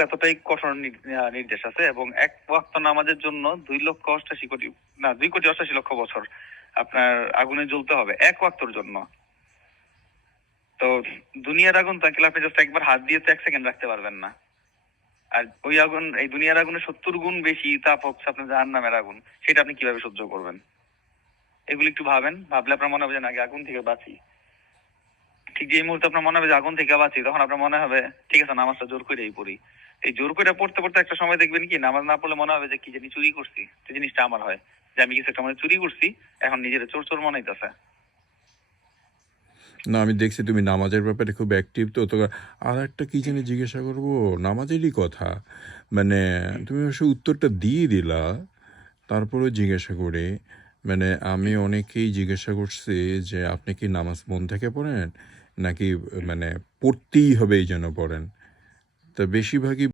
এতটাই কঠোর নির্দেশ আছে, এবং এক ওয়াক্ত নামাজের জন্য 2,88,00,000 না 2,88,00,000 বছর আপনার আগুনে জ্বলতে হবে এক ওয়াক্তর জন্য। তো দুনিয়ার আগুন তাহলে আপনি জাস্ট একবার হাত দিয়ে তো 1 সেকেন্ড রাখতে পারবেন না। আর ওই আগুন, এই দুনিয়ার আগুনে 70 গুণ বেশি তাপ হচ্ছে আপনার জাহান্নামের আগুন, সেটা আপনি কিভাবে সহ্য করবেন? এগুলো একটু ভাবেন, ভাবলে আপনার মনে হবে যে না, আগে আগুন থেকে বাঁচি। ঠিক যে এই মুহূর্তে আপনার মনে হবে যে আগুন থেকে বাঁচি, তখন আপনার মনে হবে ঠিক আছে নামাজটা জোর করেই পড়ি। এই জোর করে পড়তে পড়তে একটা সময় দেখবেন কি, নামাজ না পড়লে মনে হবে যে কি জানি চুরি করছি, সেই জিনিসটা আমার হয় যে আমি কিছু একটা চুরি করছি, এখন নিজের চোর চোর মনে হইতেছে। না, আমি দেখছি তুমি নামাজের ব্যাপারে খুব অ্যাক্টিভ, তো তো আর একটা কি জানি জিজ্ঞাসা করব, নামাজেরই কথা, মানে তুমি অবশ্য উত্তরটা দিয়ে দিলা, তারপরেও জিজ্ঞাসা করি, মানে আমি অনেকেই জিজ্ঞাসা করছি যে আপনি কি নামাজ মন থেকে পড়েন নাকি মানে পড়তেই হবে এই জন্য পড়েন, তা বেশিরভাগই